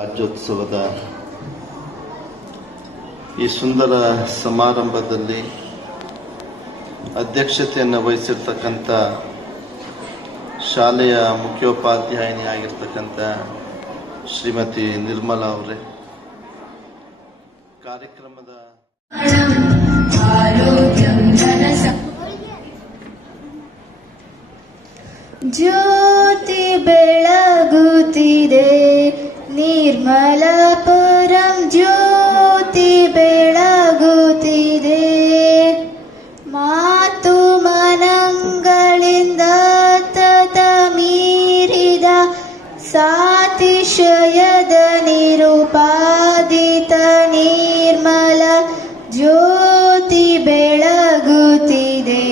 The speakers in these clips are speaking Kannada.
ರಾಜ್ಯೋತ್ಸವದ ಈ ಸುಂದರ ಸಮಾರಂಭದಲ್ಲಿ ಅಧ್ಯಕ್ಷತೆಯನ್ನು ವಹಿಸಿರ್ತಕ್ಕಂಥ ಶಾಲೆಯ ಮುಖ್ಯೋಪಾಧ್ಯಾಯಿನಿ ಆಗಿರ್ತಕ್ಕಂಥ ಶ್ರೀಮತಿ ನಿರ್ಮಲಾ ಅವರೇ, ಕಾರ್ಯಕ್ರಮದ ಜ್ಯೋತಿ ಬೆಳಗುತ್ತಿದೆ ನಿರ್ಮಲಾಪುರಂ, ಜ್ಯೋತಿ ಬೆಳಗುತ್ತಿದೆ. ಮಾತು ಮನಗಳಿಂದ ತತ ಮೀರಿದ ಸಾತಿಶಯದ ನಿರುಪಾದಿತ ನಿರ್ಮಲ ಜ್ಯೋತಿ ಬೆಳಗುತ್ತಿದೆ.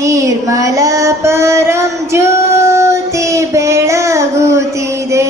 ನಿರ್ಮಲಾಪುರಂ ಜ್ಯೋತಿ ಬೆಳಗುತ್ತಿದೆ.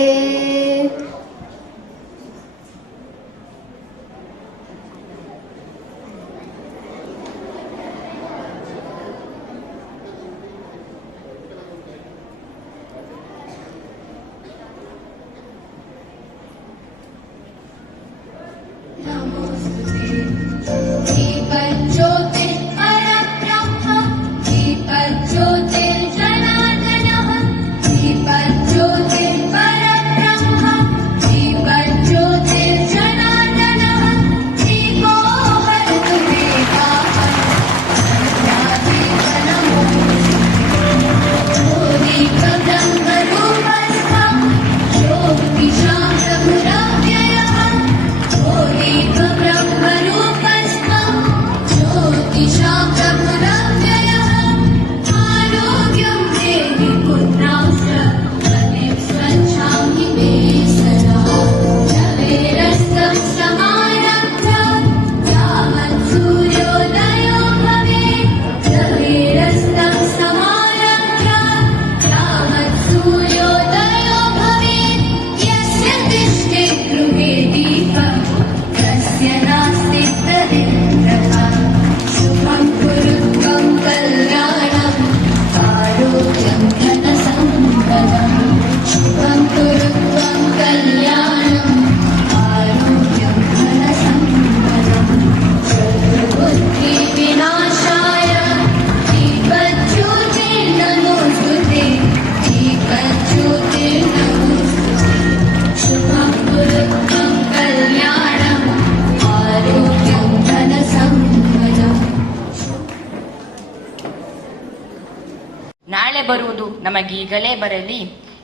ನಾಳೆ ಬರುವುದು ನಮಗೀಗಲೇ ಬರಲಿ,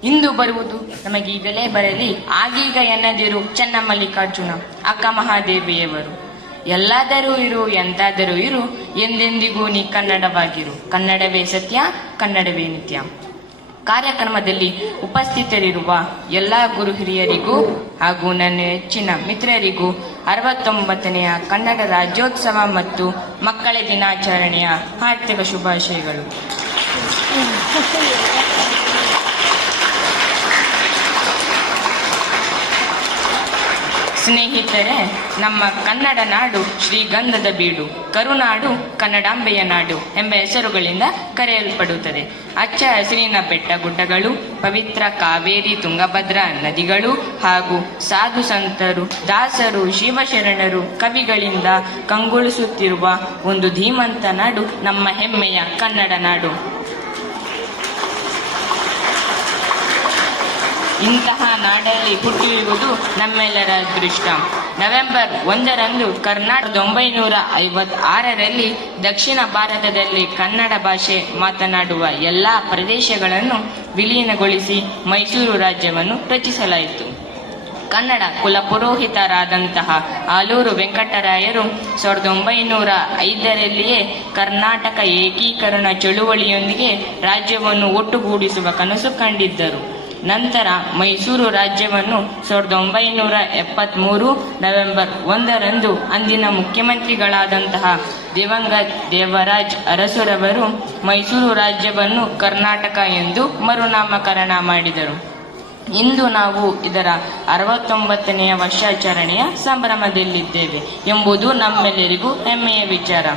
ಇಂದು ಬರುವುದು ನಮಗೀಗಲೇ ಬರಲಿ, ಆಗೀಗ ಎನ್ನದಿರು ಚೆನ್ನಮಲ್ಲಿಕಾರ್ಜುನ ಅಕ್ಕ ಮಹಾದೇವಿಯವರು. ಎಲ್ಲಾದರೂ ಇರು ಎಂತಾದರೂ ಇರು, ಎಂದೆಂದಿಗೂ ನೀ ಕನ್ನಡವಾಗಿರು. ಕನ್ನಡವೇ ಸತ್ಯ, ಕನ್ನಡವೇ ನಿತ್ಯ. ಕಾರ್ಯಕ್ರಮದಲ್ಲಿ ಉಪಸ್ಥಿತರಿರುವ ಎಲ್ಲ ಗುರು ಹಿರಿಯರಿಗೂ ಹಾಗೂ ನನ್ನ ನೆಚ್ಚಿನ ಮಿತ್ರರಿಗೂ 69ನೆಯ ಕನ್ನಡ ರಾಜ್ಯೋತ್ಸವ ಮತ್ತು ಮಕ್ಕಳ ದಿನಾಚರಣೆಯ ಹಾರ್ದಿಕ ಶುಭಾಶಯಗಳು. ಸ್ನೇಹಿತರೆ, ನಮ್ಮ ಕನ್ನಡ ನಾಡು ಶ್ರೀಗಂಧದ ಬೀಡು, ಕರುನಾಡು ಕನ್ನಡಾಂಬೆಯ ನಾಡು ಎಂಬ ಹೆಸರುಗಳಿಂದ ಕರೆಯಲ್ಪಡುತ್ತದೆ. ಹಚ್ಚ ಹಸಿರಿನ ಬೆಟ್ಟ ಗುಡ್ಡಗಳು, ಪವಿತ್ರ ಕಾವೇರಿ ತುಂಗಭದ್ರಾ ನದಿಗಳು ಹಾಗೂ ಸಾಧು ಸಂತರು, ದಾಸರು, ಶಿವಶರಣರು, ಕವಿಗಳಿಂದ ಕಂಗೊಳಿಸುತ್ತಿರುವ ಒಂದು ಧೀಮಂತ ನಾಡು ನಮ್ಮ ಹೆಮ್ಮೆಯ ಕನ್ನಡ ನಾಡು. ಇಂತಹ ನಾಡಲ್ಲಿ ಹುಟ್ಟಿರುವುದು ನಮ್ಮೆಲ್ಲರ ಅದೃಷ್ಟ. ನವೆಂಬರ್ 1ರಂದು 1956ರಲ್ಲಿ ದಕ್ಷಿಣ ಭಾರತದಲ್ಲಿ ಕನ್ನಡ ಭಾಷೆ ಮಾತನಾಡುವ ಎಲ್ಲ ಪ್ರದೇಶಗಳನ್ನು ವಿಲೀನಗೊಳಿಸಿ ಮೈಸೂರು ರಾಜ್ಯವನ್ನು ರಚಿಸಲಾಯಿತು. ಕನ್ನಡ ಕುಲಪುರೋಹಿತರಾದಂತಹ ಆಲೂರು ವೆಂಕಟರಾಯರು 1905ರಲ್ಲಿಯೇ ಕರ್ನಾಟಕ ಏಕೀಕರಣ ಚಳುವಳಿಯೊಂದಿಗೆ ರಾಜ್ಯವನ್ನು ಒಟ್ಟುಗೂಡಿಸುವ ಕನಸು ಕಂಡಿದ್ದರು. ನಂತರ ಮೈಸೂರು ರಾಜ್ಯವನ್ನು 1973 ನವೆಂಬರ್ 1ರಂದು ಅಂದಿನ ಮುಖ್ಯಮಂತ್ರಿಗಳಾದಂತಹ ದಿವಂಗತ ದೇವರಾಜ ಅರಸುರವರು ಮೈಸೂರು ರಾಜ್ಯವನ್ನು ಕರ್ನಾಟಕ ಎಂದು ಮರುನಾಮಕರಣ ಮಾಡಿದರು. ಇಂದು ನಾವು ಇದರ 69ನೆಯ ವರ್ಷಾಚರಣೆಯ ಸಂಭ್ರಮದಲ್ಲಿದ್ದೇವೆ ಎಂಬುದು ನಮ್ಮೆಲ್ಲರಿಗೂ ಹೆಮ್ಮೆಯ ವಿಚಾರ.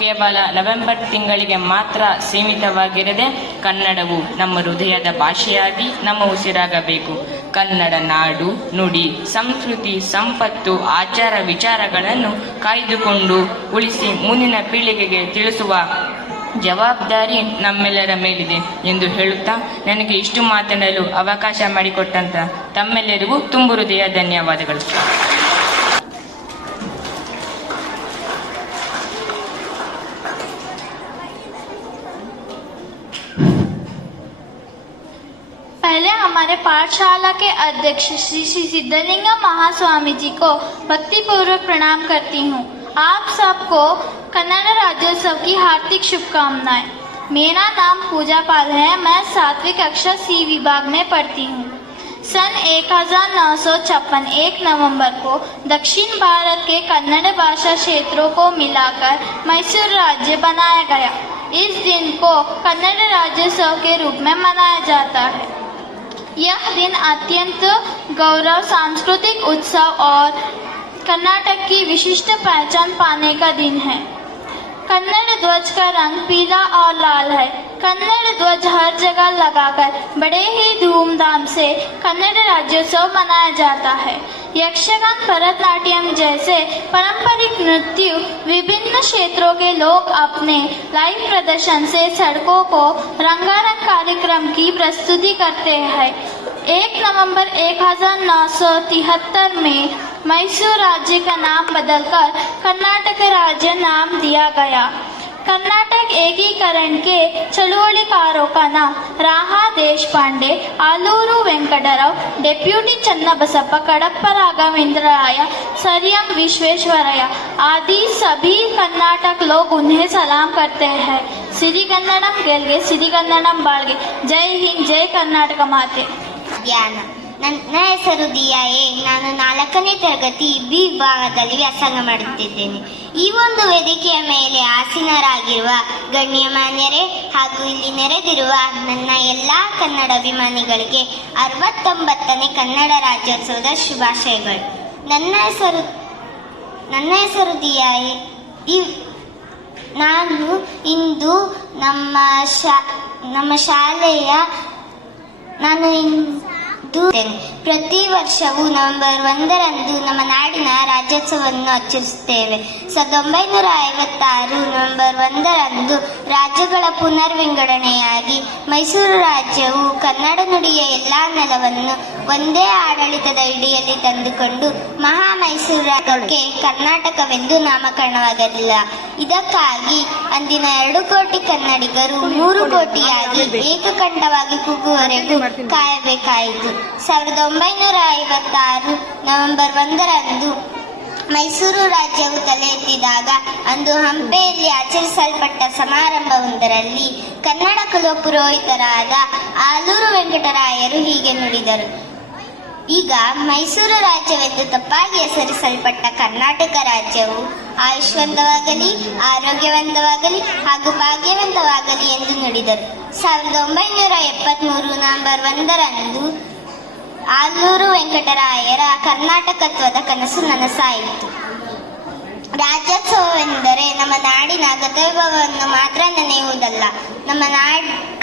ಕೇವಲ ನವೆಂಬರ್ ತಿಂಗಳಿಗೆ ಮಾತ್ರ ಸೀಮಿತವಾಗಿರದೆ ಕನ್ನಡವು ನಮ್ಮ ಹೃದಯದ ಭಾಷೆಯಾಗಿ ನಮ್ಮ ಉಸಿರಾಗಬೇಕು. ಕನ್ನಡ ನಾಡು, ನುಡಿ, ಸಂಸ್ಕೃತಿ, ಸಂಪತ್ತು, ಆಚಾರ ವಿಚಾರಗಳನ್ನು ಕಾಯ್ದುಕೊಂಡು ಉಳಿಸಿ ಮುಂದಿನ ಪೀಳಿಗೆಗೆ ತಿಳಿಸುವ ಜವಾಬ್ದಾರಿ ನಮ್ಮೆಲ್ಲರ ಮೇಲಿದೆ ಎಂದು ಹೇಳುತ್ತಾ ನನಗೆ ಇಷ್ಟು ಮಾತನಾಡಲು ಅವಕಾಶ ಮಾಡಿಕೊಟ್ಟಂತ ತಮ್ಮೆಲ್ಲರಿಗೂ ತುಂಬು ಹೃದಯ ಧನ್ಯವಾದಗಳು. पहले हमारे पाठशाला के अध्यक्ष श्री श्री सिद्धलिंगम महास्वामी जी को भक्तिपूर्वक प्रणाम करती हूँ. आप सबको कन्नड़ राज्योत्सव की हार्दिक शुभकामनाएं. मेरा नाम पूजा पाल है. मैं 7वीं कक्षा C विभाग में पढ़ती हूँ. सन 1956 1 नवंबर को दक्षिण भारत के कन्नड़ भाषा क्षेत्रों को मिलाकर मैसूर राज्य बनाया गया. इस दिन को कन्नड़ राज्योत्सव के रूप में मनाया जाता है. यह दिन अत्यंत गौरव, सांस्कृतिक उत्सव और कर्नाटक की विशिष्ट पहचान पाने का दिन है. कन्नड़ ध्वज का रंग पीला और लाल है. कन्नड़ ध्वज हर जगह लगाकर बड़े ही धूमधाम से कन्नड़ राज्योत्सव मनाया जाता है. यक्षगान, भरतनाट्यम जैसे पारंपरिक नृत्य विभिन्न क्षेत्रों के लोग अपने लाइव प्रदर्शन से सड़कों को रंगारंग कार्यक्रम की प्रस्तुति करते हैं. 1 नवंबर 1973 में मैसूर राज्य का नाम बदलकर कर्नाटक राज्य नाम दिया गया. कर्नाटक एकीकरण के चळवळीकारों का नाम Raha Deshpande, Aluru Venkatrao, deputy Channabasappa, Kadappa Raghavendrarao, sir M Visvesvaraya आदि सभी कर्नाटक लोग उन्हें सलाम करते हैं. सिरिगन्नडम ಗೆಲ್ಗೆ, ಸಿರಿಗನ್ನಡಂ ಬಾಳ್ಗೆ. ಜೈ ಹಿಂದ್, ಜೈ ಕರ್ನಾಟಕ ಮಾತೆ. ಧ್ಯಾನ. ನನ್ನ ಹೆಸರು ದಿಯಾ ಎ. ನಾನು 4ನೇ ತರಗತಿ ಬಿ ವಿಭಾಗದಲ್ಲಿ ವ್ಯಾಸಂಗ ಮಾಡುತ್ತಿದ್ದೇನೆ. ಈ ಒಂದು ವೇದಿಕೆಯ ಮೇಲೆ ಆಸೀನರಾಗಿರುವ ಗಣ್ಯಮಾನ್ಯರೇ ಹಾಗೂ ಇಲ್ಲಿ ನೆರೆದಿರುವ ನನ್ನ ಎಲ್ಲಾ ಕನ್ನಡ ಅಭಿಮಾನಿಗಳಿಗೆ 69ನೇ ಕನ್ನಡ ರಾಜ್ಯೋತ್ಸವದ ಶುಭಾಶಯಗಳು. ನನ್ನ ಹೆಸರು ದಿಯಾ ಎ. ನಾನು ಇಂದು ನಮ್ಮ ಶಾಲೆಯ ಪ್ರತಿ ವರ್ಷವೂ ನವೆಂಬರ್ 1ರಂದು ನಮ್ಮ ನಾಡಿನ ರಾಜ್ಯೋತ್ಸವವನ್ನು ಆಚರಿಸುತ್ತೇವೆ. 1956 ನವೆಂಬರ್ 1ರಂದು ರಾಜ್ಯಗಳ ಪುನರ್ವಿಂಗಡಣೆಯಾಗಿ ಮೈಸೂರು ರಾಜ್ಯವು ಕನ್ನಡ ನುಡಿಯ ಎಲ್ಲಾ ನೆಲವನ್ನು ಒಂದೇ ಆಡಳಿತದ ಅಡಿಯಲ್ಲಿ ತಂದುಕೊಂಡು ಮಹಾ ಮೈಸೂರು ರಾಜ್ಯಕ್ಕೆ ಕರ್ನಾಟಕವೆಂದು ನಾಮಕರಣವಾಗಲಿಲ್ಲ. ಇದಕ್ಕಾಗಿ ಅಂದಿನ 2 ಕೋಟಿ ಕನ್ನಡಿಗರು 3 ಕೋಟಿಯಾಗಿ ಏಕಕಂಠವಾಗಿ ಕೂಗುವವರೆಗೂ ಕಾಯಬೇಕಾಯಿತು. 1956 ನವೆಂಬರ್ 1ರಂದು ಮೈಸೂರು ರಾಜ್ಯವು ತಲೆ ಎತ್ತಿದಾಗ ಅಂದು ಹಂಪೆಯಲ್ಲಿ ಆಚರಿಸಲ್ಪಟ್ಟ ಸಮಾರಂಭವೊಂದರಲ್ಲಿ ಕನ್ನಡ ಕುಲ ಪುರೋಹಿತರಾದ ಆಲೂರು ವೆಂಕಟರಾಯರು ಹೀಗೆ ನುಡಿದರು: ಈಗ ಮೈಸೂರು ರಾಜ್ಯವೆಂದು ತಪ್ಪಾಗಿ ಹೆಸರಿಸಲ್ಪಟ್ಟ ಕರ್ನಾಟಕ ರಾಜ್ಯವು ಆಯುಷ್ವಂತವಾಗಲಿ, ಆರೋಗ್ಯವಂತವಾಗಲಿ ಹಾಗೂ ಭಾಗ್ಯವಂತವಾಗಲಿ ಎಂದು ನುಡಿದರು. 1973 ನವೆಂಬರ್ 1ರಂದು ಆಲೂರು ವೆಂಕಟರಾಯರ ಕರ್ನಾಟಕತ್ವದ ಕನಸು ನನಸಾಯಿತು. ರಾಜ್ಯೋತ್ಸವವೆಂದರೆ ನಮ್ಮ ನಾಡಿನ ಗತವೈಭವವನ್ನು ಮಾತ್ರ ನೆನೆಯುವುದಲ್ಲ, ನಮ್ಮ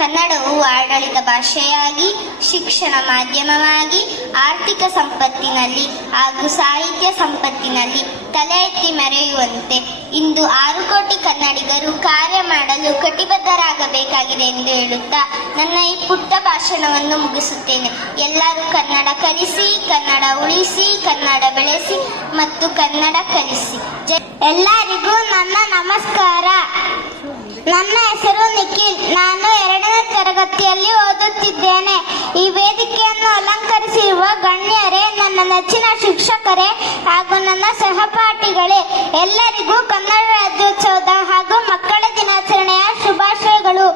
ಕನ್ನಡವು ಆಡಳಿತ ಭಾಷೆಯಾಗಿ, ಶಿಕ್ಷಣ ಮಾಧ್ಯಮವಾಗಿ, ಆರ್ಥಿಕ ಸಂಪತ್ತಿನಲ್ಲಿ ಹಾಗೂ ಸಾಹಿತ್ಯ ಸಂಪತ್ತಿನಲ್ಲಿ ತಲೆ ಎತ್ತಿ ಮೆರೆಯುವಂತೆ ಇಂದು 6 ಕೋಟಿ ಕನ್ನಡಿಗರು ಕಾರ್ಯ ಮಾಡಲು ಕಟಿಬದ್ಧರಾಗಬೇಕಾಗಿದೆ ಎಂದು ಹೇಳುತ್ತಾ ನನ್ನ ಈ ಪುಟ್ಟ ಭಾಷಣವನ್ನು ಮುಗಿಸುತ್ತೇನೆ. ಎಲ್ಲರೂ ಕನ್ನಡ ಕಲಿಸಿ, ಕನ್ನಡ ಉಳಿಸಿ, ಕನ್ನಡ ಬೆಳೆಸಿ ಮತ್ತು ಕನ್ನಡ ಕಲಿಸಿ. ಎಲ್ಲರಿಗೂ ನನ್ನ ನಮಸ್ಕಾರ. ನನ್ನ ಹೆಸರು ನಿಖಿಲ್. ನಾನು 2ನೇ ತರಗತಿಯಲ್ಲಿ ಓದುತ್ತಿದ್ದೇನೆ. ಈ ವೇದಿಕೆಯನ್ನು ಅಲಂಕರಿಸಿರುವ ಗಣ್ಯರೇ, ನನ್ನ ನೆಚ್ಚಿನ ಶಿಕ್ಷಕರೇ ಹಾಗೂ ನನ್ನ ಸಹಪಾಠಿಗಳೇ, ಎಲ್ಲರಿಗೂ ಕನ್ನಡ ರಾಜ್ಯೋತ್ಸವದ ಹಾಗೂ ಮಕ್ಕಳ ದಿನಾಚರಣೆಯ ಶುಭಾಶಯಗಳು.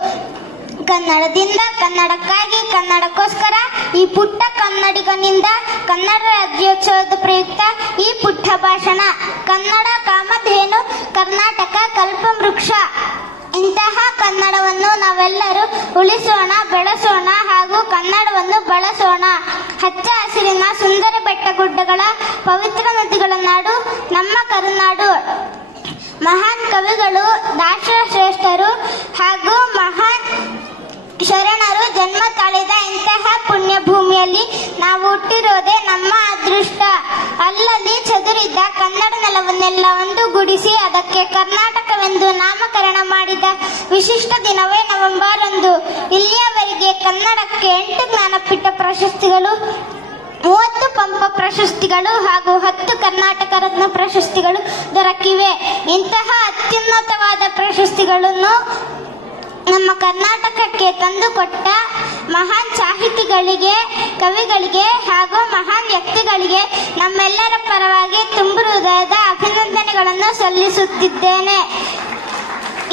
ಕನ್ನಡದಿಂದ, ಕನ್ನಡಕ್ಕಾಗಿ, ಕನ್ನಡಕ್ಕೋಸ್ಕರ ಈ ಪುಟ್ಟ ಕನ್ನಡಿಗನಿಂದ ಕನ್ನಡ ರಾಜ್ಯೋತ್ಸವದ ಪ್ರಯುಕ್ತ ಈ ಪುಟ್ಟ ಭಾಷಣ. ಕನ್ನಡ ಕಾಮಧೇನು, ಕರ್ನಾಟಕ ಕಲ್ಪವೃಕ್ಷ. ಇಂತಹ ಕನ್ನಡವನ್ನು ನಾವೆಲ್ಲರೂ ಉಳಿಸೋಣ, ಬೆಳೆಸೋಣ ಹಾಗೂ ಕನ್ನಡವನ್ನು ಬಳಸೋಣ. ಹಚ್ಚ ಹಸಿರಿನ ಸುಂದರ ಬೆಟ್ಟಗುಡ್ಡಗಳ ಪವಿತ್ರ ನದಿಗಳ ನಾಡು ನಮ್ಮ ಕರುನಾಡು. ಮಹಾನ್ ಕವಿಗಳು, ದಾಸಶ್ರೇಷ್ಠರು ಹಾಗೂ ಮಹಾನ್ ಶರಣರು ಜನ್ಮ ತಾಳಿದ ಇಂತಹ ಪುಣ್ಯ ಭೂಮಿಯಲ್ಲಿ ನಾವು ಹುಟ್ಟಿ ಕನ್ನಡಿಗರನ್ನೆಲ್ಲ ಒಂದುಗೂಡಿಸಿ ಅದಕ್ಕೆ ಕರ್ನಾಟಕವೆಂದು ನಾಮಕರಣ ಮಾಡಿದ ವಿಶಿಷ್ಟ ದಿನವೇ ನವೆಂಬರ್ 1. ಇಲ್ಲಿಯವರೆಗೆ ಕನ್ನಡಕ್ಕೆ 8 ಜ್ಞಾನಪೀಠ ಪ್ರಶಸ್ತಿಗಳು, 30 ಪಂಪ ಪ್ರಶಸ್ತಿಗಳು ಹಾಗೂ 10 ಕರ್ನಾಟಕ ರತ್ನ ಪ್ರಶಸ್ತಿಗಳು ದೊರಕಿವೆ. ಇಂತಹ ಅತ್ಯುನ್ನತವಾದ ಪ್ರಶಸ್ತಿಗಳನ್ನು ನಮ್ಮ ಕರ್ನಾಟಕಕ್ಕೆ ತಂದುಕೊಟ್ಟ ಮಹಾನ್ ಸಾಹಿತಿಗಳಿಗೆ, ಕವಿಗಳಿಗೆ ಹಾಗೂ ಮಹಾನ್ ವ್ಯಕ್ತಿಗಳಿಗೆ ನಮ್ಮೆಲ್ಲರ ಪರವಾಗಿ ತುಂಬು ಹೃದಯದ ಅಭಿನಂದನೆಗಳನ್ನು ಸಲ್ಲಿಸುತ್ತಿದ್ದೇನೆ.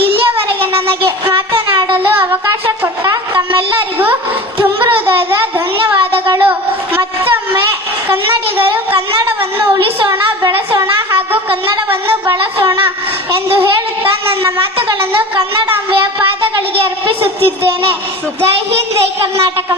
ಇಲ್ಲಿಯವರೆಗೆ ನನಗೆ ಮಾತನಾಡಲು ಅವಕಾಶ ಕೊಟ್ಟ ತಮ್ಮೆಲ್ಲರಿಗೂ ತುಂಬು ಹೃದಯದ ಧನ್ಯವಾದಗಳು. ಮತ್ತೊಮ್ಮೆ ಕನ್ನಡಿಗರು ಕನ್ನಡವನ್ನು ಉಳಿಸೋಣ, ಬೆಳೆಸೋಣ ಹಾಗೂ ಕನ್ನಡವನ್ನು ಬಳಸೋಣ ಎಂದು ಹೇಳುತ್ತಾ ನನ್ನ ಮಾತುಗಳನ್ನು ಕನ್ನಡಾಂಬೆಯ ಪಾದಗಳಿಗೆ ಅರ್ಪಿಸುತ್ತಿದ್ದೇನೆ. ಜೈ ಹಿಂದ್, ಜೈ ಕರ್ನಾಟಕ.